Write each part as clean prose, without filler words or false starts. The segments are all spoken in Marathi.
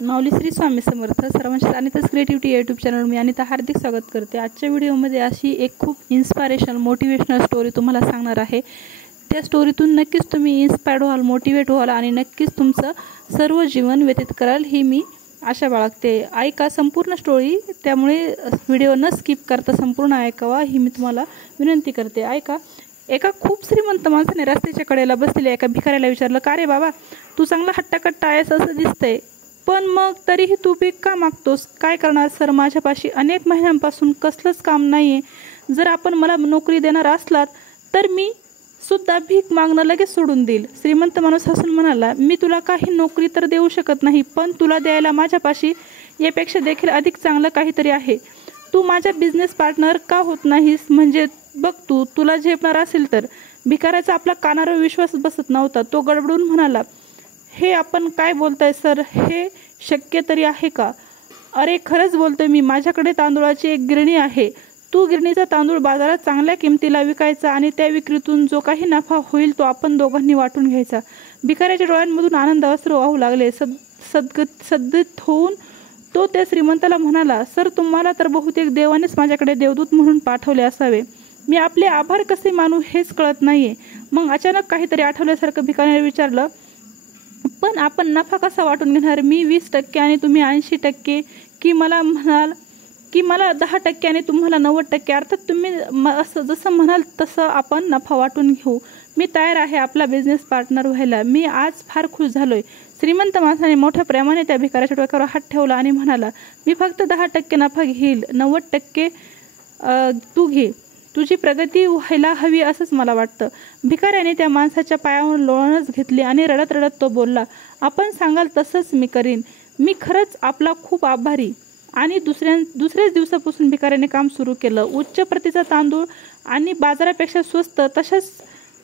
माऊली श्री स्वामी समर्थ. सर्वांचे अनिता's क्रिएटिव्हिटी यूट्यूब चॅनल मी अनिता हार्दिक स्वागत करते. आजच्या व्हिडिओमध्ये अशी एक खूप इन्स्पायरेशनल मोटिवेशनल स्टोरी तुम्हाला सांगणार आहे. त्या स्टोरीतून नक्कीच तुम्ही इन्स्पायर्ड व्हाल, मोटिवेट व्हाल आणि नक्कीच तुमचं सर्व जीवन व्यतीत कराल ही मी आशा बाळगते. ऐका संपूर्ण स्टोरी, त्यामुळे व्हिडिओ न स्किप करता संपूर्ण ऐकावा ही मी तुम्हाला विनंती करते. ऐका. एका खूप श्रीमंत माणसाने रस्त्याच्या कडेला बसलेल्या एका भिकाऱ्याला विचारलं, का रे बाबा, तू चांगला हट्टाकट्टा आहेस असं दिसतंय, पण मग तरीही तू भीक का मागतोस? काय करणार सर, माझ्यापाशी अनेक महिन्यांपासून कसलंच काम नाही आहे. जर आपण मला नोकरी देणार असलात तर मी सुद्धा भीक मागणं लगेच सोडून देईल. श्रीमंत माणूस हसून म्हणाला, मी तुला काही नोकरी तर देऊ शकत नाही, पण तुला द्यायला माझ्यापाशी यापेक्षा देखील अधिक चांगलं काहीतरी आहे. तू माझ्या बिझनेस पार्टनर का होत नाहीस? म्हणजे बघ, तुला झेपणार असेल तर. भिकाऱ्याचा आपला कानावर विश्वास बसत नव्हता. तो गडबडून म्हणाला, हे आपण काय बोलताय सर, हे शक्य तरी आहे का? अरे खरंच बोलतोय मी. माझ्याकडे तांदूळाची एक गिरणी आहे. तू गिरणीचा तांदूळ बाजारात चांगल्या किमतीला विकायचा आणि त्या विक्रीतून जो काही नफा होईल तो आपण दोघांनी वाटून घ्यायचा. भिकाऱ्याच्या डोळ्यांमधून आनंद अश्रू वाहू लागले. सद्गत होऊन तो त्या श्रीमंताला म्हणाला, सर, तुम्हाला तर बहुतेक देवानेच माझ्याकडे देवदूत म्हणून पाठवले असावे. मी आपले आभार कसे मानू हेच कळत नाहीये. मग अचानक काहीतरी आठवल्यासारखं भिकाऱ्याने विचारलं, पण आपण नफा कसा वाटून घेणार? मी 20% आणि तुम्ही 80%, की मला म्हणाल की मला 10% आणि तुम्हाला 90%? अर्थात तुम्ही असं जसं म्हणाल तसं आपण नफा वाटून घेऊ. मी तयार आहे आपला बिझनेस पार्टनर व्हायला. मी आज फार खुश झालोय. श्रीमंत माणसाने मोठ्या प्रेमाने त्या भिकाऱ्याच्या डोक्यावर हात ठेवला आणि म्हणाला, मी फक्त 10% नफा घेईल, 90% तू घे. तुझी प्रगती व्हायला हवी असंच मला वाटतं. भिकाऱ्याने त्या माणसाच्या पायावर लोळणच घेतली आणि रडत रडत तो बोलला, आपण सांगाल तसंच मी करीन. मी खरंच आपला खूप आभारी. आणि दुसऱ्याच दिवसापासून भिकाऱ्याने काम सुरू केलं. उच्च प्रतीचा तांदूळ आणि बाजारापेक्षा स्वस्त.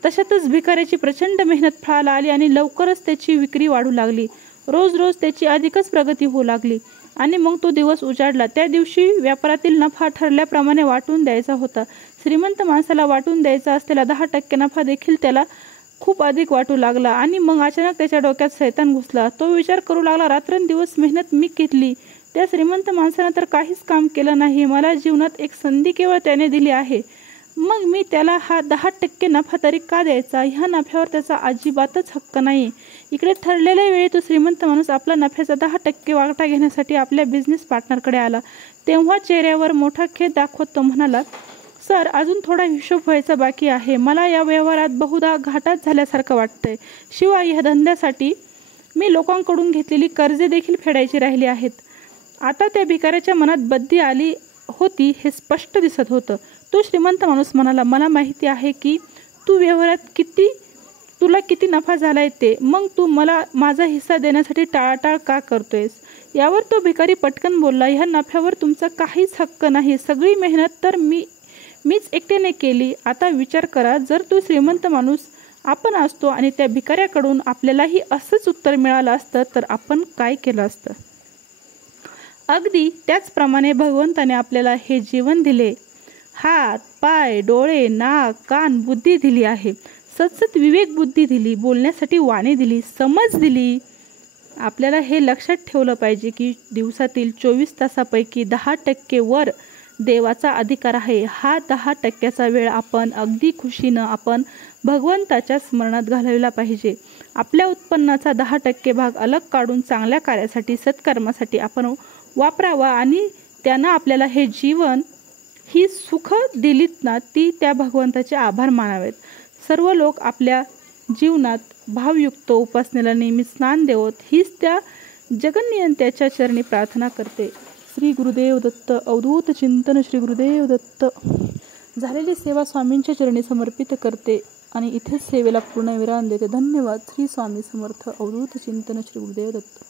तशातच भिकाऱ्याची प्रचंड मेहनत फळाला आली आणि लवकरच त्याची विक्री वाढू लागली. रोज रोज त्याची अधिकच प्रगती होऊ लागली. आणि मग तो दिवस उजाडला. त्या दिवशी व्यापारातील नफा ठरल्याप्रमाणे वाटून द्यायचा होता. श्रीमंत माणसाला वाटून द्यायचा असलेला 10% नफा देखील त्याला खूप अधिक वाटू लागला. आणि मग अचानक त्याच्या डोक्यात सैतान घुसला. तो विचार करू लागला, रात्रंदिवस मेहनत मी घेतली, त्या श्रीमंत माणसानं तर काहीच काम केलं नाही. मला जीवनात एक संधी केवळ त्याने दिली आहे. मग मी त्याला हा 10% नफा तरी का द्यायचा? ह्या नफ्यावर त्याचा अजिबातच हक्क नाही. इकडे ठरलेल्या वेळी तो श्रीमंत माणूस आपला नफ्याचा 10% वाटा घेण्यासाठी आपल्या बिझनेस पार्टनरकडे आला. तेव्हा चेहऱ्यावर मोठा खेद दाखवत तो म्हणाला, सर, अजून थोडा हिशोब व्हायचा बाकी आहे. मला या व्यवहारात बहुधा घाटाच झाल्यासारखं वाटतंय. शिवाय ह्या धंद्यासाठी मी लोकांकडून घेतलेली कर्जे देखील फेडायची राहिली आहेत. आता त्या भिकाऱ्याच्या मनात बद्दी आली होती हे स्पष्ट दिसत होतं. तो श्रीमंत माणूस म्हणाला, मला माहिती आहे की तू व्यवहारात तुला किती नफा झालाय ते. मग तू मला माझा हिस्सा देण्यासाठी टाळाटाळ का करतोयस? यावर तो भिकारी पटकन बोलला, ह्या नफ्यावर तुमचा काहीच हक्क नाही. सगळी मेहनत तर मीच एकट्याने केली. आता विचार करा, जर तो श्रीमंत माणूस आपण असतो आणि त्या भिकाऱ्याकडून आपल्यालाही असंच उत्तर मिळालं असतं तर आपण काय केलं असतं? अगदी त्याचप्रमाणे भगवंताने आपल्याला हे जीवन दिले. हात, पाय, डोळे, नाक, कान, बुद्धी दिली आहे. सतसत विवेक बुद्धी दिली, बोलण्यासाठी वाणी दिली, समज दिली. आपल्याला हे लक्षात ठेवलं पाहिजे की दिवसातील 24 तासापैकी 10% वर देवाचा अधिकार आहे. हा 10%चा वेळ आपण अगदी खुशीनं आपण भगवंताच्या स्मरणात घालवला पाहिजे. आपल्या उत्पन्नाचा 10% भाग अलग काढून चांगल्या कार्यासाठी, सत्कर्मासाठी आपण वापरावा आणि त्यानं आपल्याला हे जीवन, ही सुख दिलीत ना, ती त्या भगवंताचे आभार मानावेत. सर्व लोक आपल्या जीवनात भावयुक्त उपासनेला नेहमी स्नान देवोत, हीच त्या जगन्नियंत्याच्या चरणी प्रार्थना करते. श्री गुरुदेव दत्त. अवधूत चिंतन श्री गुरुदेव दत्त. झालेली सेवा स्वामींच्या चरणी समर्पित करते आणि इथेच सेवेला पूर्ण विराम देते. धन्यवाद. श्री स्वामी समर्थ. अवधूत चिंतन श्री गुरुदेव दत्त.